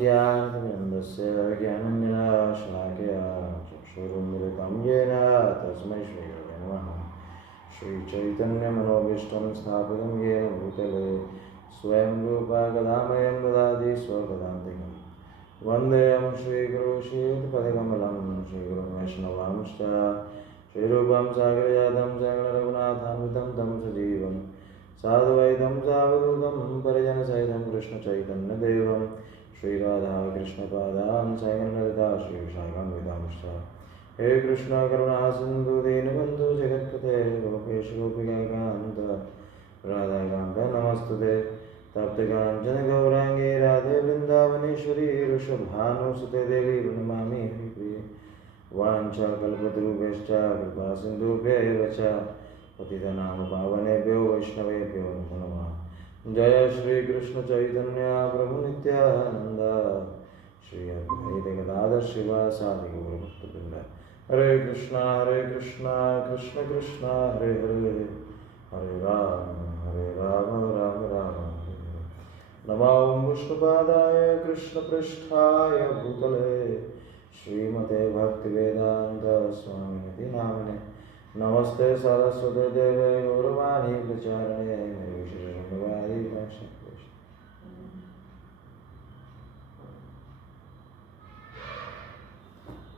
ज्ञानतिमिरन्दस्य ज्ञानञ्जनशलाकया चक्षुरुन्मिलितं येन तस्मै श्रीगुरवे नमः। श्रीचैतन्यमनोभीष्टं स्थापितं येन भूतले स्वयं रूपा कदामयं ददाति स्वपदान्तिकं। वन्देऽहं श्रीगुरुं श्रीयुतपदकमलं श्रीगुरुं वैष्णवांश्च श्रीरूपं सागरजातं सकलरघुनाथान्वितं तं सजीवं साद्वैतं सावधूतं परिजनसहितं कृष्णचैतन्यदेवं श्रीराधाकृष्णपादान् सकलललिता श्रीविशाखान्वितांश्च। हे कृष्ण करुणा सिन्धु दीनबन्धु जगत्पते गोपेश गोपिकान्त राधाकान्त नमस्तुते। तप्तकाञ्चन गौराङ्गे राधे वृन्दावनेश्वरी ऋषभानुसुते देवी प्रणमामि हरिप्रिये। वाञ्छाकल्पतरुभ्यश्च कृपा सिन्धुभ्यैव च पतितनाम पावनेभ्यो वैष्णवेभ्यो नमो नमः। जय श्री कृष्ण चैतन्य प्रभु नित्यानंद श्री अद्वैत गदाधर शिवासादि गौरभक्तवृंद। हरे कृष्णा कृष्ण कृष्ण हरे हरे हरे राम राम राम हरे हरे। नमो विष्णुपादाय कृष्ण पृष्ठाय भूतले श्रीमते भक्तिवेदांत स्वामिनिति नामिने। नमस्ते सरस्वती देवे गौरवाणी प्रचारणे निर्विशेषवादी भाषा।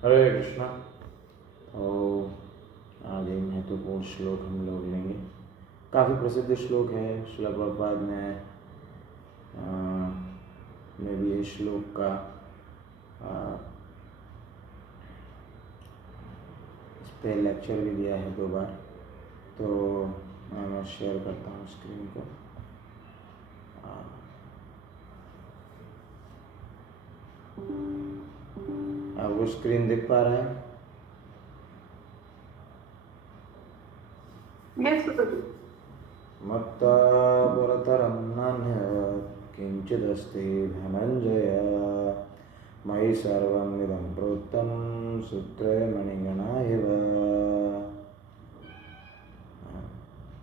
हरे कृष्णा। तो आज एक महत्वपूर्ण श्लोक हम लोग लेंगे। काफ़ी प्रसिद्ध श्लोक है। श्रील प्रभुपाद ने भी इस श्लोक का इस पे लेक्चर भी दिया है 2 बार। तो मैं शेयर करता हूँ स्क्रीन को। आपको स्क्रीन दिख पा रहा है? मत्ता परतरं नान्यत् किंचिदस्ति धनंजय मयि सर्वमिदं प्रोक्तं सूत्रे मणिगणा इव।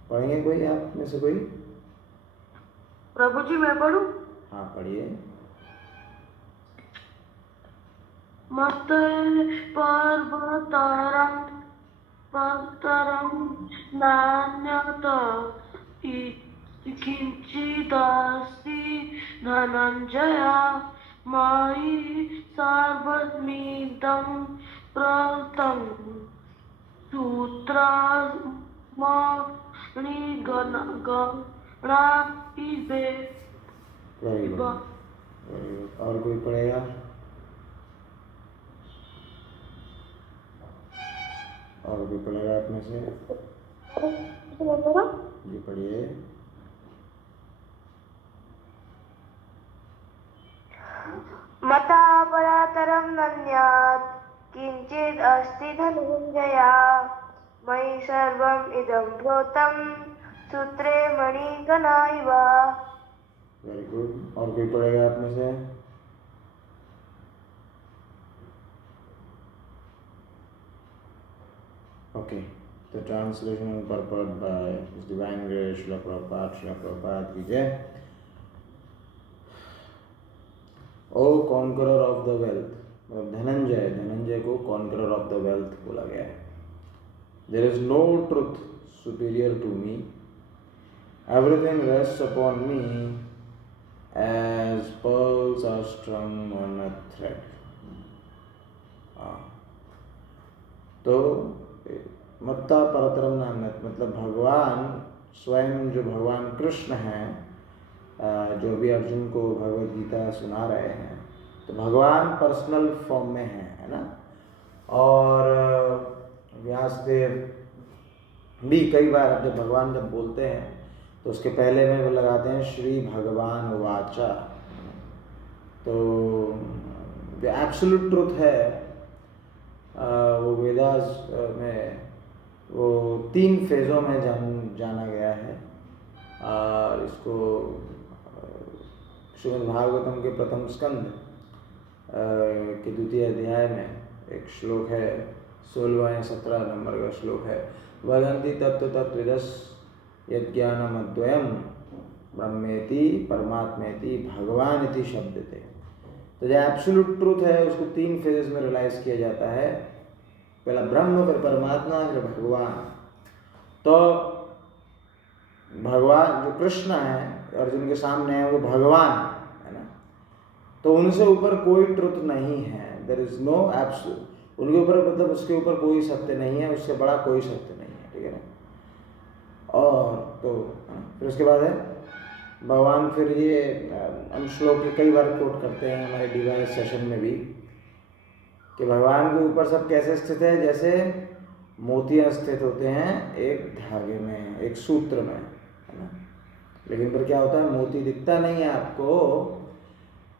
पढ़ेंगे कोई आप में से कोई? प्रभु जी मैं पढ़ूं? हाँ पढ़िए। मत पर्वतरं नान्यत् किंचिदस्ति धनंजय मयि सर्वमिदं प्रोक्तं सूत्रमणिगणा इव। Very good. और कोई पढ़ेगा? और कोई पढ़ेगा आप में से? जी पढ़िए। मता परातरं नान्यत् किंचित् अस्ति धनंजय मयि सर्वम् इदं प्रोक्तं सूत्रे मणिगणा इव। Very good. और कोई पढ़ेगा आप में से? Okay, the translation and purport by His Divine Grace Srila Prabhupada ki jai. O conqueror of the wealth, Dhananjay को conqueror of the wealth बोला गया है। There is no truth superior to me. Everything rests upon me as pearls are strung on a thread. तो मत्ता परतरम नान्यत् मतलब भगवान स्वयं जो भगवान कृष्ण हैं, जो भी अर्जुन को भगवद गीता सुना रहे हैं, तो भगवान पर्सनल फॉर्म में हैं, है ना। और व्यासदेव भी कई बार जब भगवान जब बोलते हैं तो उसके पहले में वो लगाते हैं श्री भगवान वाचा। तो जो एब्सोल्यूट ट्रुथ है वो वेदास में वो 3 फेज़ों में जाना गया है। और इसको श्रीमद् भागवतम के प्रथम स्कंद के 2य अध्याय में एक श्लोक है, 16 या 17 नंबर का श्लोक है। वदन्ति तत्त्वतत्त्वविदः यज्ञानमद्वयं ब्रह्मेति परमात्मेति भगवानिति शब्दते। तो जो एब्सोल्यूट ट्रूथ है उसको 3 फेजेस में रियलाइज किया जाता है, पहला ब्रह्म, फिर परमात्मा, फिर भगवान। तो भगवान जो कृष्ण है अर्जुन के सामने है वो भगवान है ना, तो उनसे ऊपर कोई ट्रुथ नहीं है, देयर इज नो एब्सोल्यूट, उनके ऊपर मतलब उसके ऊपर कोई सत्य नहीं है, उससे बड़ा कोई सत्य नहीं है, ठीक है ना। और तो फिर उसके बाद है भगवान, फिर ये हम श्लोक कई बार कोट करते हैं हमारे डिवाइस सेशन में भी कि भगवान के ऊपर सब कैसे स्थित है, जैसे मोतियां स्थित होते हैं एक धागे में, एक सूत्र में, है ना। लेकिन पर क्या होता है, मोती दिखता नहीं है आपको,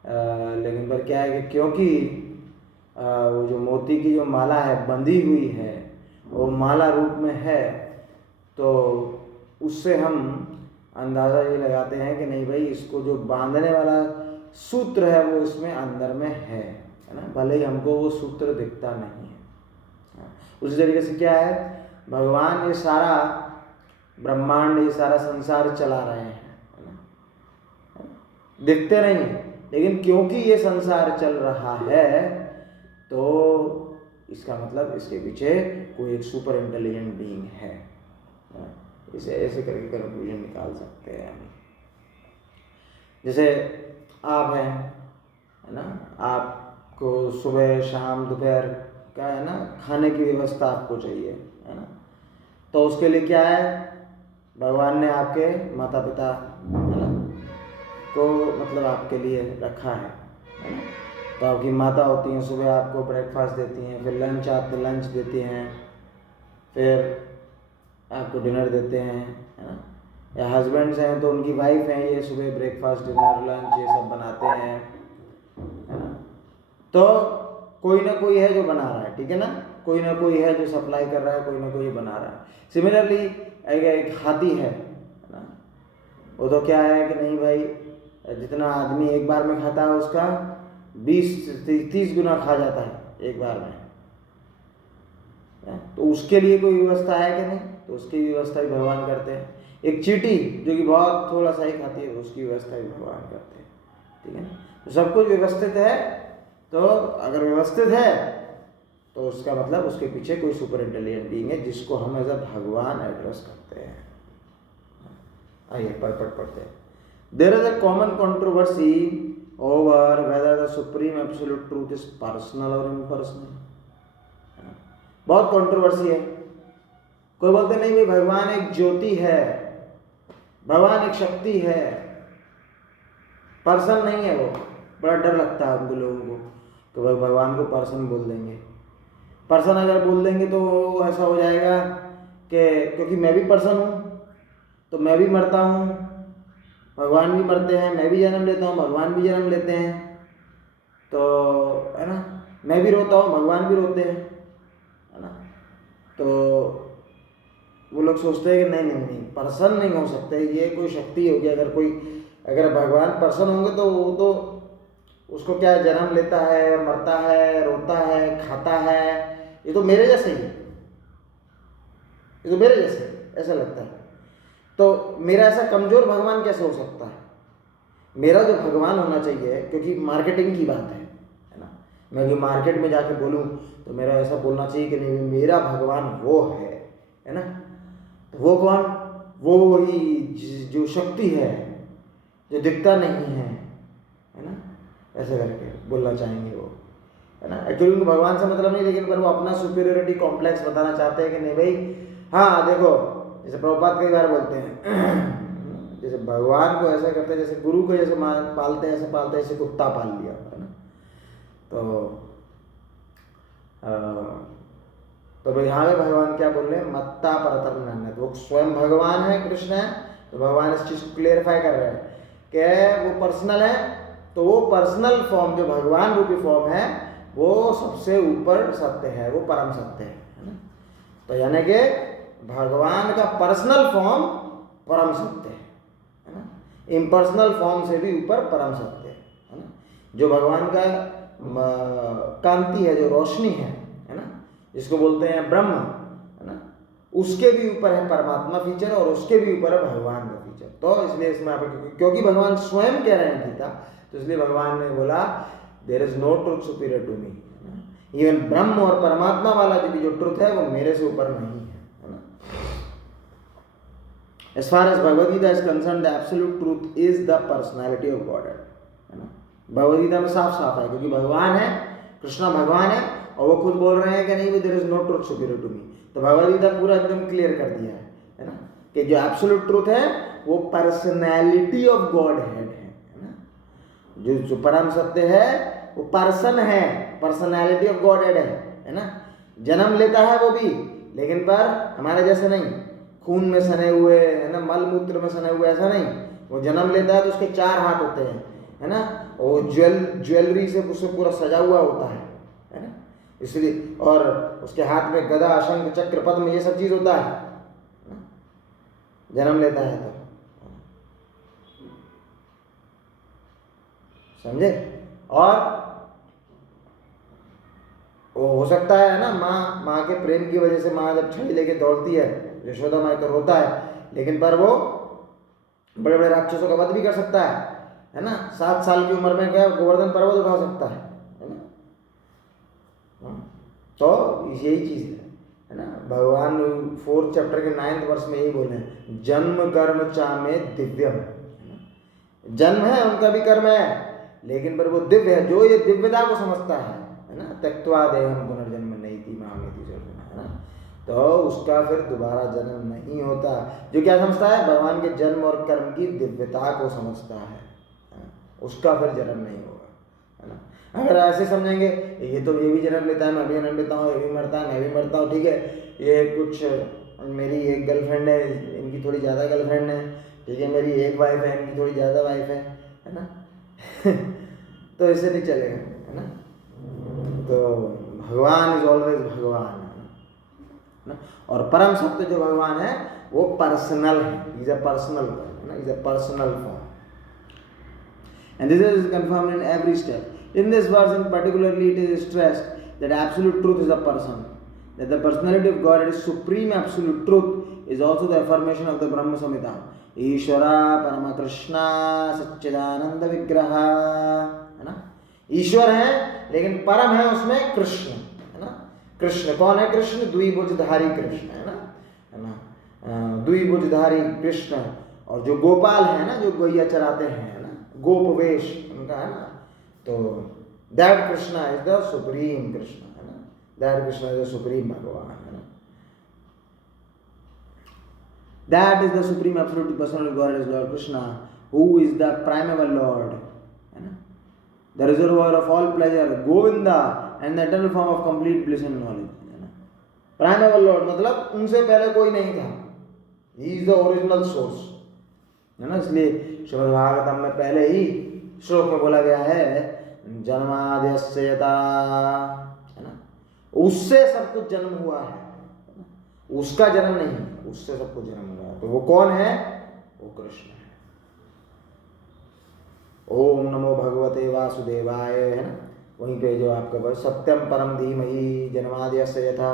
लेकिन पर क्या है कि क्योंकि वो जो मोती की जो माला है बंधी हुई है वो माला रूप में है, तो उससे हम अंदाज़ा ये लगाते हैं कि नहीं भाई इसको जो बांधने वाला सूत्र है वो इसमें अंदर में है ना, भले ही हमको वो सूत्र दिखता नहीं है। उसी तरीके से क्या है, भगवान ये सारा ब्रह्मांड, ये सारा संसार चला रहे हैं, है ना, दिखते नहीं है, लेकिन क्योंकि ये संसार चल रहा है तो इसका मतलब इसके पीछे कोई एक सुपर इंटेलिजेंट बीइंग है। इसे ऐसे करके कंक्लूजन निकाल सकते हैं। जैसे आप हैं, है ना, आपको सुबह शाम दोपहर का है ना खाने की व्यवस्था आपको चाहिए, है ना, तो उसके लिए क्या है, भगवान ने आपके माता पिता, है ना, को मतलब आपके लिए रखा है ना। तो आपकी माता होती हैं, सुबह आपको ब्रेकफास्ट देती हैं, फिर लंच आप लंच देती हैं, फिर आपको डिनर देते हैं, है ना। या हस्बैंड्स हैं तो उनकी वाइफ हैं, ये सुबह ब्रेकफास्ट डिनर लंच ये सब बनाते हैं, है ना। तो कोई ना कोई है जो बना रहा है, ठीक है ना, कोई ना कोई है जो सप्लाई कर रहा है, कोई ना कोई बना रहा है। सिमिलरली एक हाथी है ना, वो तो क्या है कि नहीं भाई जितना आदमी एक बार में खाता है उसका 20-30 गुना खा जाता है एक बार में, तो उसके लिए कोई व्यवस्था है कि नहीं, तो उसकी व्यवस्था भी भगवान करते हैं। एक चींटी जो कि बहुत थोड़ा सा ही खाती है उसकी व्यवस्था भी भगवान करते हैं, ठीक है ना। तो सब कुछ व्यवस्थित है, तो अगर व्यवस्थित है तो उसका मतलब उसके पीछे कोई सुपर इंटेलिजेंट बीइंग है जिसको हम एज अ भगवान एड्रेस करते हैं। आइए पढ़ते हैं। There is a common controversy over whether the supreme absolute truth is personal और इम्पर्सनल। बहुत कंट्रोवर्सी है। कोई बोलते नहीं भाई भगवान एक ज्योति है, भगवान एक शक्ति है, पर्सन नहीं है वो। बड़ा डर लगता है उनको लोगों को तो भाई भगवान को पर्सन बोल देंगे। पर्सन अगर बोल देंगे तो ऐसा हो जाएगा कि क्योंकि मैं भी पर्सन हूँ तो मैं भी मरता हूँ, भगवान भी मरते हैं, मैं भी जन्म लेता हूँ, भगवान भी जन्म लेते हैं, तो है ना, मैं भी रोता हूँ, भगवान भी रोते हैं, है ना। तो वो लोग सोचते हैं कि नहीं नहीं नहीं पर्सन नहीं हो सकते, ये कोई शक्ति होगी। अगर भगवान पर्सन होंगे तो वो तो उसको क्या जन्म लेता है, मरता है, रोता है, खाता है, ये तो मेरे जैसे ही, ये तो मेरे जैसे ऐसा लगता है। तो मेरा ऐसा कमजोर भगवान कैसे हो सकता है? मेरा जो भगवान होना चाहिए, क्योंकि मार्केटिंग की बात है ना, मैं अभी मार्केट में जाके बोलूँ तो मेरा ऐसा बोलना चाहिए कि नहीं मेरा भगवान वो है ना। तो वो कौन? वो वही जो शक्ति है जो दिखता नहीं है ना, ऐसे करके बोलना चाहेंगे वो, है ना। एक्चुअली उनको भगवान से मतलब नहीं, लेकिन पर वो अपना सुपीरियरिटी कॉम्प्लेक्स बताना चाहते हैं कि नहीं भाई हाँ देखो, जैसे प्रभुपाद कई बार बोलते हैं जैसे भगवान को ऐसा करते हैं जैसे गुरु को जैसे पालते हैं, ऐसे पालते हैं, ऐसे कुत्ता पाल लिया, है ना। तो भाई यहाँ पे भगवान क्या बोल रहे हैं, मत्ता परतरम नान्यत्। वो स्वयं भगवान है, कृष्ण है, तो भगवान इस चीज़ को क्लियरिफाई कर रहे हैं कि वो पर्सनल है, तो वो पर्सनल फॉर्म जो भगवान रूपी फॉर्म है वो सबसे ऊपर सत्य है, वो परम सत्य है ना। तो यानी कि भगवान का पर्सनल फॉर्म परम सत्य है ना, इम्पर्सनल फॉर्म से भी ऊपर परम सत्य है ना। जो भगवान का कांति है, जो रोशनी है ना, जिसको बोलते हैं ब्रह्म, है ना, उसके भी ऊपर है परमात्मा फीचर और उसके भी ऊपर है भगवान का फीचर। तो इसलिए इसमें आप क्योंकि भगवान स्वयं कह रहे हैं गीता, तो इसलिए भगवान ने बोला there is no truth superior to me. Even ब्रह्म और परमात्मा वाला जो ट्रुथ है वो मेरे से ऊपर नहीं है ना। As far as Bhagavad Gita is concern, the absolute truth is the personality of God है ना। भगवद गीता में साफ साफ है, क्योंकि भगवान है, कृष्णा भगवान है, और वो खुद बोल रहे हैं कि नहीं, there is no truth superior to me. तो भगवद गीता पूरा एकदम क्लियर कर दिया है ना, कि जो एब्सोल्यूट ट्रूथ है वो पर्सनैलिटी ऑफ गॉड हेड है ना। जो परम सत्य है वो पर्सन है, पर्सनैलिटी ऑफ गॉड हेड है ना। जन्म लेता है वो भी, लेकिन पर हमारे जैसे नहीं खून में सने हुए है ना, मल मूत्र में सने हुए, ऐसा नहीं। वो जन्म लेता है तो उसके 4 हाथ होते हैं है ना, वो ज्वेलरी से उससे पूरा सजा हुआ होता है ना, इसलिए, और उसके हाथ में गदा, शंख, चक्र, पद्म, ये सब चीज होता है ना? जन्म लेता है तो समझे। और वो हो सकता है ना, माँ के प्रेम की वजह से माँ जब छड़ी लेके दौड़ती है, यशोदा माँ तो रोता है, लेकिन पर वो बड़े बड़े राक्षसों का वध भी कर सकता है ना। 7 साल की उम्र में क्या गोवर्धन पर्वत उठा सकता है ना। तो यही चीज है ना। भगवान 4th चैप्टर के 9th वर्ष में यही बोले, जन्म कर्म चामे दिव्यम। जन्म है, उनका भी कर्म है, लेकिन पर वो दिव्य है, जो ये दिव्यता को समझता है ना। त्यक्त्वा देहं पुनर्जन्म नैति मामेति सर्वना, है ना। तो उसका फिर दोबारा जन्म नहीं होता। जो क्या समझता है, भगवान के जन्म और कर्म की दिव्यता को समझता है, उसका फिर जन्म नहीं होगा है ना। अगर ऐसे समझेंगे, ये तो ये भी जन्म लेता है, मैं भी जन्म लेता हूँ, ये भी मरता है, मैं भी मरता हूँ, ठीक है, ये कुछ मेरी एक गर्लफ्रेंड है, इनकी थोड़ी ज़्यादा गर्लफ्रेंड है, ठीक है, मेरी एक वाइफ है, इनकी थोड़ी ज़्यादा वाइफ है ना। तो इससे नहीं चलेगा है ना। तो भगवान इज ऑलवेज भगवान है ना। और परम सत्य जो भगवान है वो पर्सनल है, इज अ पर्सनल है ना, is a personal form. And this is confirmed in every step. In this verse, in particularly, it is stressed that absolute truth is a person. That the personality of God, that is supreme absolute truth, is also the affirmation of the Brahma Samhita. Ishvara Parama Krishna Satchidananda Vigraha, है ना। ईश्वर है लेकिन परम है उसमें कृष्ण, है ना। कृष्ण कौन है? कृष्ण द्विभुजधारी कृष्ण है ना, द्विभुजधारी कृष्ण। और जो गोपाल है ना, जो गैया चराते हैं है ना, गोपवेश उनका है ना, तो that Krishna is the supreme Krishna है ना, that Krishna is the supreme भगवान है ना। That is the supreme absolute personal god is lord Krishna, who is the primeval lord है ना, the reservoir of all pleasure, Govinda, and the eternal form of complete bliss and knowledge है ना। प्राइमेबल Lord मतलब उनसे पहले कोई नहीं था, he is the original source है ना। इसलिए श्रीमद् भागवतम में पहले ही श्लोक में बोला गया है, जन्माद्यस्य यथा है ना, उससे सब कुछ जन्म हुआ है, उसका जन्म नहीं, उससे सब कुछ जन्म हुआ है। तो वो कौन है? वो कृष्ण है। ओम नमो भगवते वासुदेवाय है ना, वहीं पे जो आपका बस सत्यम परम धीमहि जन्माद्यस्य यथा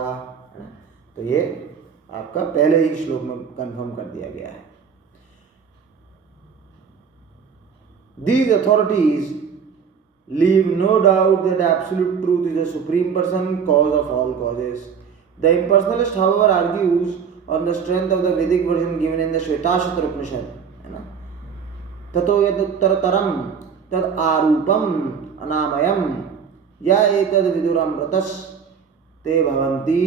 है ना। तो ये आपका पहले ही श्लोक में कंफर्म कर दिया गया है। These authorities leave no doubt that absolute truth is the supreme person, cause of all causes. The impersonalist, however, argues on the strength of the Vedic version given in the Shvetashatra Upanishad, है ना, ततो यदुत्तरतरम तद आरूपम अनामयम या एतद विदुरमृतस् ते भवन्ति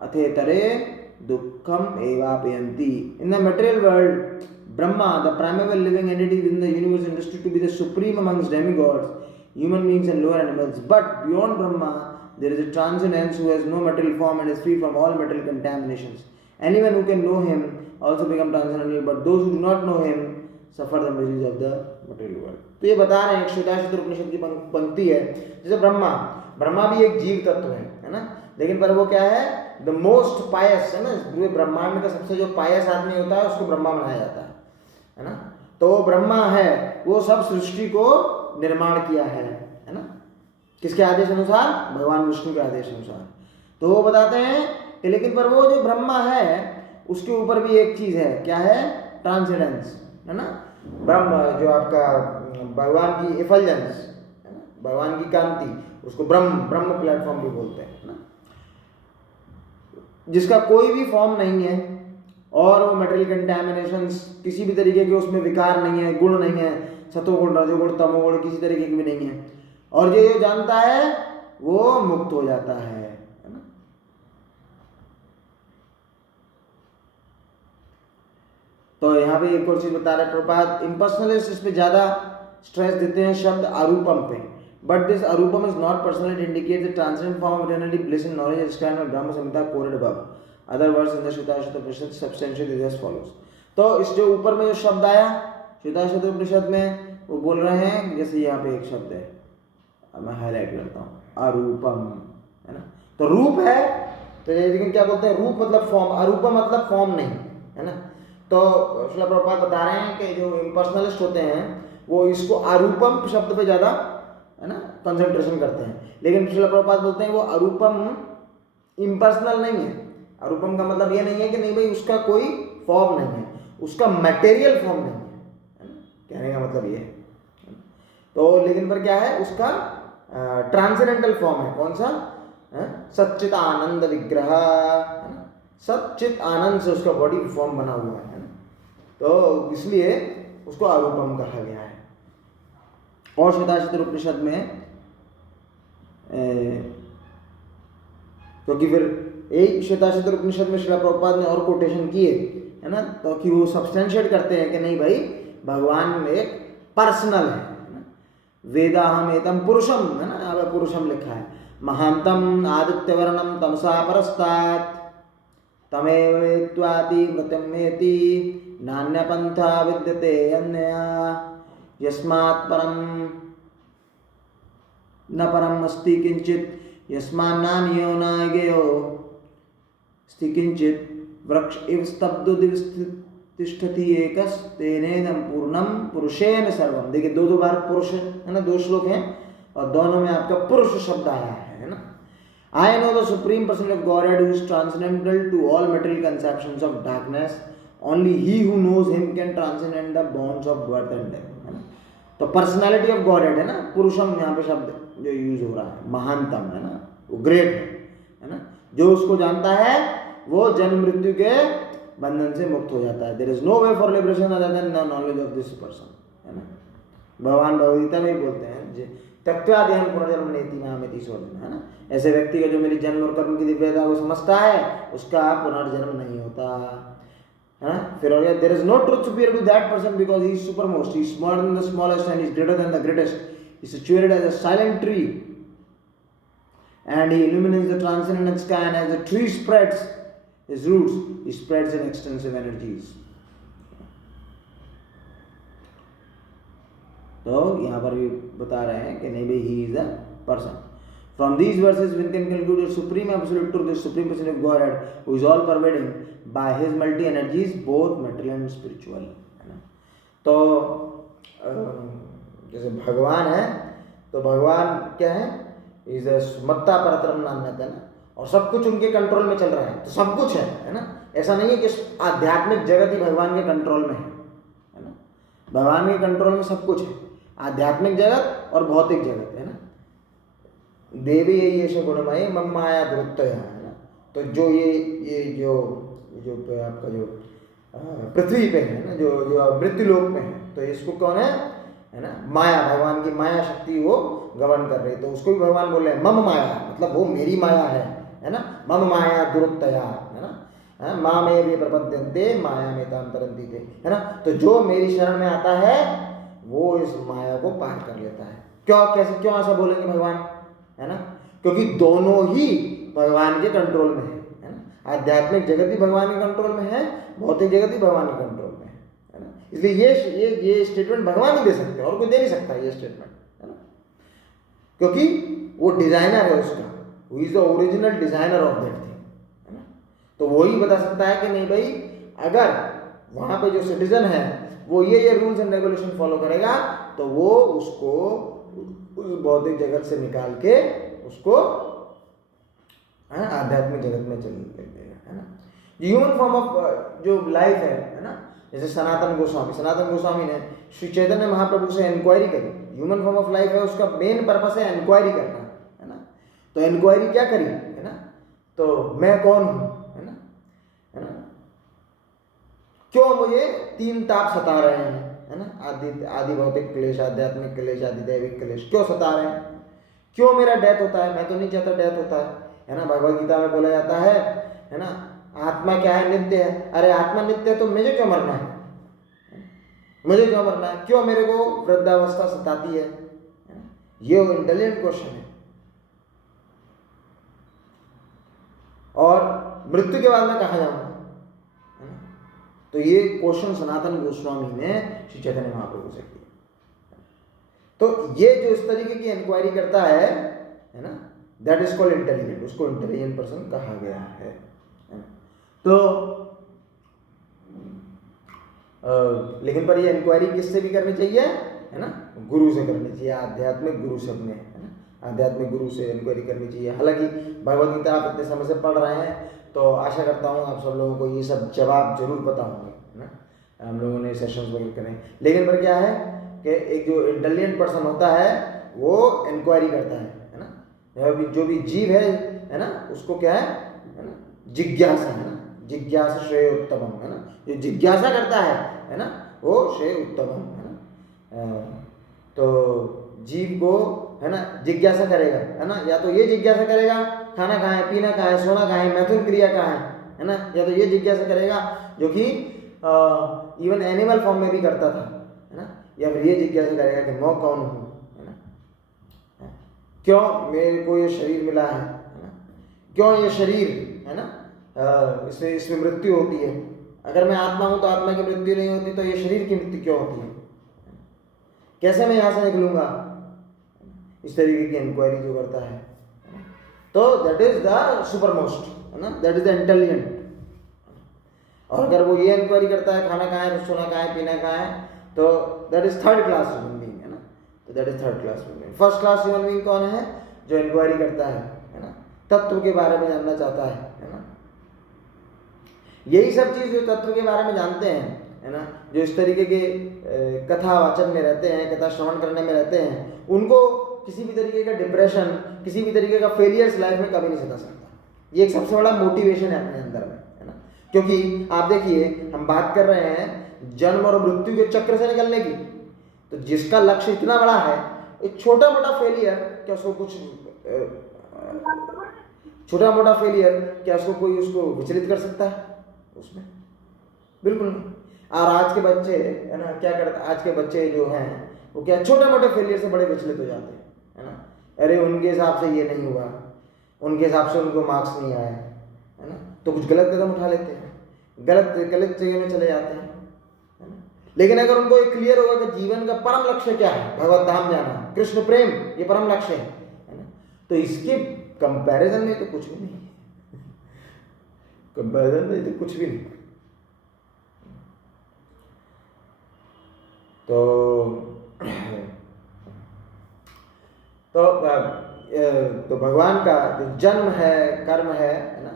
अथेतरे दुःखम एवापयन्ति। In the material world, Brahma, the primeval living entity within the universe, understood to be the supreme amongst demigods, human beings and lower animals. But beyond Brahma, there is a transcendence who has no material form and is free from all material contaminations. Anyone who can know him also become transcendental, but those who do not know him suffer the miseries of the material world. तो ये बता रहे हैं, एक श्वेताश्वतर उपनिषद की पंक्ति है, जैसे ब्रह्मा भी एक जीव तत्व है ना, लेकिन पर वो क्या है? द मोस्ट पायस है ना, पूरे ब्रह्मांड का सबसे जो पायस आदमी होता है उसको ब्रह्मा बनाया जाता है ना। तो वो ब्रह्मा है, वो सब सृष्टि को निर्माण किया है ना, किसके आदेश अनुसार? भगवान विष्णु के आदेश अनुसार। तो वो बताते हैं कि लेकिन पर वो जो ब्रह्मा है उसके ऊपर भी एक चीज है, क्या है? ट्रांसेंडेंस है ना। ब्रह्म जो आपका भगवान की इफल्जेंस है ना, भगवान की कांति, उसको ब्रह्म प्लेटफॉर्म भी बोलते हैं ना, जिसका कोई भी फॉर्म नहीं है और वो मटेरियल कंटैमिनेशंस किसी भी तरीके के उसमें विकार नहीं है, गुण नहीं है, सतोगुण रजोगुण तमोगुण किसी तरीके की भी नहीं है, और ये जानता है वो मुक्त हो जाता है ना। तो यहाँ पे एक और चीज बता रहे प्रभुपाद, इम्पर्सनलिस्ट इस पे ज्यादा स्ट्रेस देते हैं शब्द अरूपम पे, बट दिस अरूपम is not personal, it indicates the transcendent form of eternity bliss in knowledge described in Brahma Samhita quoted above, other words in the Svetasvatara Upanishad substantiate as follows. तो इस जो ऊपर में जो शब्द आया श्वेताश्वतर उपनिषद में, वो बोल रहे हैं जैसे यहाँ पे एक शब्द है, मैं हाईलाइट करता हूँ, अरूपम है ना। तो रूप है, तो लेकिन क्या बोलते हैं, रूप मतलब फॉर्म, अरूपम मतलब फॉर्म नहीं है ना। तो श्रील प्रभुपाद बता रहे हैं कि जो इम्पर्सनलिस्ट होते हैं वो इसको अरूपम शब्द पे ज़्यादा है ना कंसंट्रेशन करते हैं, लेकिन श्रील प्रभुपाद बोलते हैं वो अरूपम इम्पर्सनल नहीं है। अरूपम का मतलब ये नहीं है कि नहीं भाई उसका कोई फॉर्म नहीं है, उसका मटेरियल फॉर्म नहीं है ना, कहने का मतलब ये है। तो लेकिन पर क्या है, उसका ट्रांसेंडेंटल फॉर्म है, कौन सा, सच्चित आनंद विग्रह है ना, सच्चित आनंद से उसका बॉडी फॉर्म बना हुआ है ना, तो इसलिए उसको अरूपम कहा गया है। और श्वेताश्वतर उपनिषद में क्योंकि फिर एक श्वेताश्वतर उपनिषद में श्रील प्रभुपाद ने और कोटेशन किए है ना, तो कि वो सब्सटेंशिएट करते हैं कि नहीं भाई भगवान एक पर्सनल है ना, वेदाहम एतम पुरुषम है ना, यहाँ पे पुरुषम लिखा है, महांतम आदित्यवर्णम तमसा परस्तात् तमेव वेत्वाति मृतमेति नान्यपंथा विद्यते अन्यया यस्मात् परम न परम अस्ति किंचित यस्मान्नान्यो न ज्ञेयो अस्ति किंचित वृक्ष इव स्तब्धो तिष्ठति एकस्तेनेदं पूर्णम पुरुषेण सर्वम। देखिए दो बार पुरुष है ना, दो श्लोक हैं और दोनों में आपका पुरुष शब्द आया है ना। I know the supreme person of Godhead who is transcendental to all material conceptions of darkness. Only he who knows him can transcend the bonds of birth and death. है ना, तो पर्सनालिटी ऑफ गॉडेड है ना, पुरुषम यहाँ पे शब्द जो यूज हो रहा है, महानतम है ना, वो ग्रेट है ना, जो उसको जानता है वो जन्म मृत्यु के बंधन से मुक्त हो जाता है। There is no way for liberation other than the knowledge of this person है ना। भगवान भगवदगीता में बोलते हैं त्यक्त्वा देहं पुनर्जन्म नेति नामेति सोर्जुन है ना, ऐसे व्यक्ति का जो मेरी जन्म और कर्म की दिव्यता को समझता है उसका पुनर्जन्म नहीं होता है ना। फिर और there is no truth superior to that person because he is super most, he is smaller than the smallest and is greater than the greatest, he is situated as a silent tree and he illuminates the transcendent sky, and as the tree spreads his roots, he spreads in extensive energies. तो यहाँ पर भी बता रहे हैं कि नहीं भाई he is a person. From these verses we can conclude that supreme absolute truth is supreme person of Godhead who is all pervading by his multi energies both material and spiritual है ना। तो जैसे भगवान है तो भगवान क्या है, इज मत्ता परतरम नान्यत है ना, और सब कुछ उनके कंट्रोल में चल रहा है, तो सब कुछ है ना। ऐसा नहीं है कि आध्यात्मिक जगत ही भगवान के कंट्रोल में है ना, भगवान के कंट्रोल में सब कुछ है, आध्यात्मिक जगत और भौतिक जगत है ना। देवी यही ऐसे गुणमय मम माया दुरुत्तया है ना। तो जो ये जो आपका जो पृथ्वी पे है ना, जो मृत्यु लोक में है, तो इसको कौन है ना, माया, भगवान की माया शक्ति वो गवर्न कर रही है, तो उसको भी भगवान बोल रहे हैं मम माया, मतलब वो मेरी माया है ना, मम माया दुरुत्तया है ना, माँ में भी प्रपद्यन्ते माया में ताम तरन्ति थे है ना। तो जो मेरी शरण में आता है वो इस माया को पार कर लेता है। क्यों ऐसा बोलेंगे भगवान है ना, क्योंकि दोनों ही भगवान के कंट्रोल में है ना, आध्यात्मिक जगत भी भगवान के कंट्रोल में है, भौतिक जगत भी भगवान के कंट्रोल में है ना। इसलिए ये स्टेटमेंट भगवान ही दे सकते हैं और कोई दे नहीं सकता ये स्टेटमेंट है ना, क्योंकि वो डिजाइनर है उसका, वो is the original designer of that thing है ना। तो वही बता सकता है कि नहीं भाई अगर वहां पे जो सिटीजन है वो ये रूल्स एंड रेगुलेशन फॉलो करेगा तो वो उसको उस भौतिक जगत से निकाल के उसको आध्यात्मिक जगत में चल देगा है ना। ह्यूमन फॉर्म ऑफ जो लाइफ है ना, जैसे सनातन गोस्वामी ने श्री चैतन्य महाप्रभु से इंक्वायरी करी। ह्यूमन फॉर्म ऑफ लाइफ है, उसका मेन पर्पस है इंक्वायरी करना, है ना। तो इंक्वायरी क्या करी, है ना, तो मैं कौन हूं, है ना, क्यों मुझे 3 ताप सता रहे हैं, है ना, आदि भौतिक क्लेश, आध्यात्मिक क्लेश, आदि दैविक क्लेश क्यों सता रहे हैं, क्यों मेरा डेथ होता है, मैं तो नहीं चाहता डेथ होता है ना। भगवद गीता में बोला जाता है ना, आत्मा क्या है, नित्य है। अरे आत्मा नित्य है तो मुझे क्यों मरना है, मुझे क्यों मरना है, क्यों मेरे को वृद्धावस्था सताती है, ये इंटेलिजेंट क्वेश्चन है। और मृत्यु के बाद मैं कहाँ जाऊंगा, तो ये क्वेश्चन सनातन गोस्वामी ने श्री चैतन्य महाप्रभु से किया। तो ये जो इस तरीके की इंक्वायरी करता है ना, दैट इज कॉल्ड इंटेलिजेंट, उसको इंटेलिजेंट पर्सन कहा गया है। तो लेकिन पर ये इंक्वायरी किससे भी करनी चाहिए, है ना, गुरु से करनी चाहिए, आध्यात्मिक गुरु से अपने, है ना, आध्यात्मिक गुरु से इंक्वायरी करनी चाहिए। हालांकि भगवद गीता आप इतने समय से पढ़ रहे हैं तो आशा करता हूँ आप सब लोगों को ये सब जवाब जरूर पता होंगे, है ना। हम लोगों ने सेशंस वगैरह करें, लेकिन पर क्या है कि एक जो इंटेलिजेंट पर्सन होता है वो इंक्वायरी करता है ना। जो भी जीव है ना, उसको क्या है ना, जिज्ञासा, है ना, जिज्ञासा श्रेय उत्तमम, है ना, जो जिज्ञासा करता है ना, वो श्रेय उत्तमम, है ना। तो जीव को, है ना, जिज्ञासा करेगा, है ना, या तो ये जिज्ञासा करेगा खाना कहाँ है, पीना कहाँ है, सोना कहाँ है, मैथुन क्रिया कहाँ है ना, या तो ये जिज्ञासा करेगा जो कि इवन एनिमल फॉर्म में भी करता था, है ना, या फिर ये जिज्ञासा करेगा कि मैं कौन हूँ, है ना, क्यों मेरे को ये शरीर मिला है ना, क्यों ये शरीर, है ना, इसमें मृत्यु होती है। अगर मैं आत्मा हूँ तो आत्मा की मृत्यु नहीं होती, तो ये शरीर की मृत्यु क्यों होती है, कैसे मैं यहाँ से निकलूंगा, इस तरीके की इंक्वायरी जो करता है। तो that is the super most, है ना, दैट इज द इंटेलिजेंट। और अगर वो ये इंक्वायरी करता है खाना कहाँ है, सोना कहाँ है, पीना कहाँ है, तो that is third class human being, है ना। तो that is third class human being. First class human being कौन है, जो इंक्वायरी करता है ना, तत्व के बारे में जानना चाहता है ना। यही सब चीज जो तत्व के बारे में जानते हैं, है ना, जो इस तरीके के कथा वाचन में रहते हैं, कथा श्रवण करने में रहते हैं, उनको किसी भी तरीके का डिप्रेशन, किसी भी तरीके का फेलियर्स लाइफ में कभी नहीं सता सकता। ये एक सबसे बड़ा मोटिवेशन है अपने अंदर में, है ना। क्योंकि आप देखिए, हम बात कर रहे हैं जन्म और मृत्यु के चक्र से निकलने की, तो जिसका लक्ष्य इतना बड़ा है, एक छोटा मोटा फेलियर क्या उसको कुछ छोटा मोटा फेलियर क्या उसको कोई उसको विचलित कर सकता है उसमें? बिल्कुल नहीं। और आज के बच्चे, है ना, क्या करते, आज के बच्चे जो हैं वो क्या छोटे मोटे फेलियर से बड़े विचलित हो जाते हैं, है ना। अरे उनके हिसाब से ये नहीं हुआ, उनके हिसाब से उनको मार्क्स नहीं आए, है ना, तो कुछ गलत कदम उठा लेते हैं, गलत जगह में चले जाते हैं, है ना। लेकिन अगर उनको ये क्लियर होगा कि जीवन का परम लक्ष्य क्या है, भगवत धाम जाना, कृष्ण प्रेम, ये परम लक्ष्य है ना, तो इसके कंपैरिजन में तो कुछ भी नहीं, कंपैरिजन में तो कुछ भी नहीं। तो भगवान का जो जन्म है, कर्म है ना,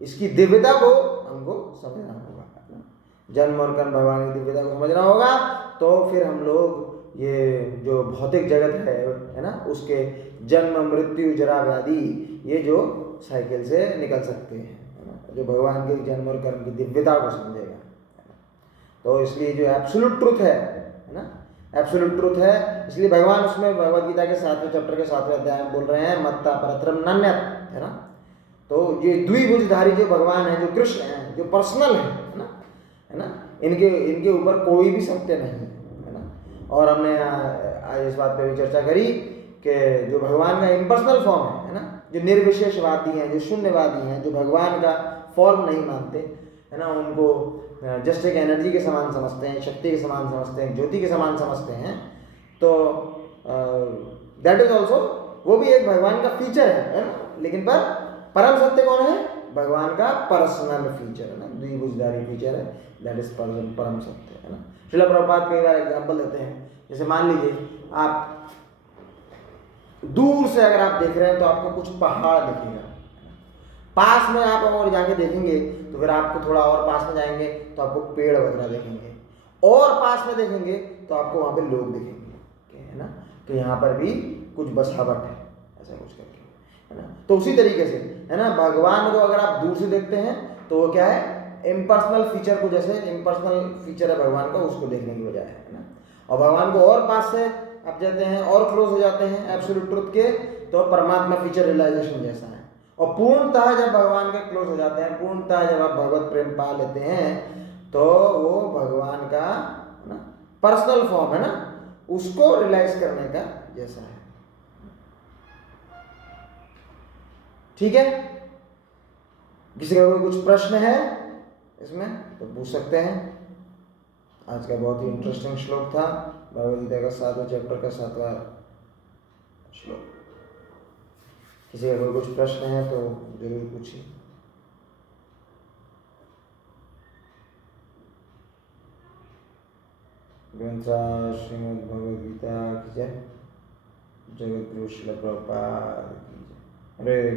इसकी दिव्यता को हमको समझना होगा, है ना। जन्म और कर्म भगवान की दिव्यता को समझना होगा, तो फिर हम लोग ये जो भौतिक जगत है ना, उसके जन्म मृत्यु जरा व्याधि, ये जो साइकिल से निकल सकते हैं, है ना, जो भगवान के जन्म और कर्म की दिव्यता को समझेगा। तो इसलिए जो एब्सोल्यूट ट्रुथ है ना, एब्सोल्यूट ट्रुथ है, इसलिए भगवान उसमें भगवद गीता के 7वें चैप्टर के 7वें अध्याय में बोल रहे हैं मत्ता परत्रम नान्यत्, है ना। तो ये द्विभुजधारी जो भगवान है, जो कृष्ण है, जो पर्सनल है ना, है ना, इनके ऊपर कोई भी सत्य नहीं है ना। और हमने आज इस बात पे भी चर्चा करी कि जो भगवान का इम्पर्सनल फॉर्म है ना, जो निर्विशेषवादी हैं, जो शून्यवादी हैं, जो भगवान का फॉर्म नहीं मानते, है ना, उनको जस्ट एक एनर्जी के समान समझते हैं, शक्ति के समान समझते हैं, ज्योति के समान समझते हैं। तो दैट इज ऑल्सो, वो भी एक भगवान का फीचर है ना। लेकिन पर परम सत्य कौन है? भगवान का पर्सनल फीचर है ना, द्विभुजधारी फीचर है, दैट इज परम सत्य, है ना। श्रील प्रभुपाद कई बार एग्जाम्पल देते हैं, जैसे मान लीजिए आप दूर से अगर आप देख रहे हैं तो आपको कुछ पहाड़ दिखेगा, पास में आप और जाके देखेंगे तो फिर आपको थोड़ा और पास में जाएंगे तो आपको पेड़ वगैरह देखेंगे, और पास में देखेंगे तो आपको वहाँ पे लोग दिखेंगे, है ना, कि यहाँ पर भी कुछ बसावट है, ऐसा कुछ करके, है ना। तो उसी तरीके से, है ना, भगवान को अगर आप दूर से देखते हैं तो वो क्या है, इम्पर्सनल फीचर को, जैसे इम्पर्सनल फीचर है भगवान का, उसको देखने की बजाय, है ना। और भगवान को और पास से आप जाते हैं और क्लोज हो जाते हैं एब्सोल्यूट ट्रुथ के, तो परमात्मा फीचर रियलाइजेशन जैसा है। और पूर्णतः जब भगवान के क्लोज हो जाते हैं, पूर्णतः जब आप भगवत प्रेम पा लेते हैं, तो वो भगवान का ना पर्सनल फॉर्म है ना, उसको रियलाइज करने का जैसा है। ठीक है, किसी का कोई कुछ प्रश्न है इसमें तो पूछ सकते हैं। आज का बहुत ही इंटरेस्टिंग श्लोक था, भगवद गीता का 7वें चैप्टर का 7वां श्लोक। किसी का कोई कुछ प्रश्न है तो जरूर पूछिए। ग्रंथ श्रीमद् भगवद गीता की जय। जगत गुरु श्रील प्रभुपाद की जय। हरे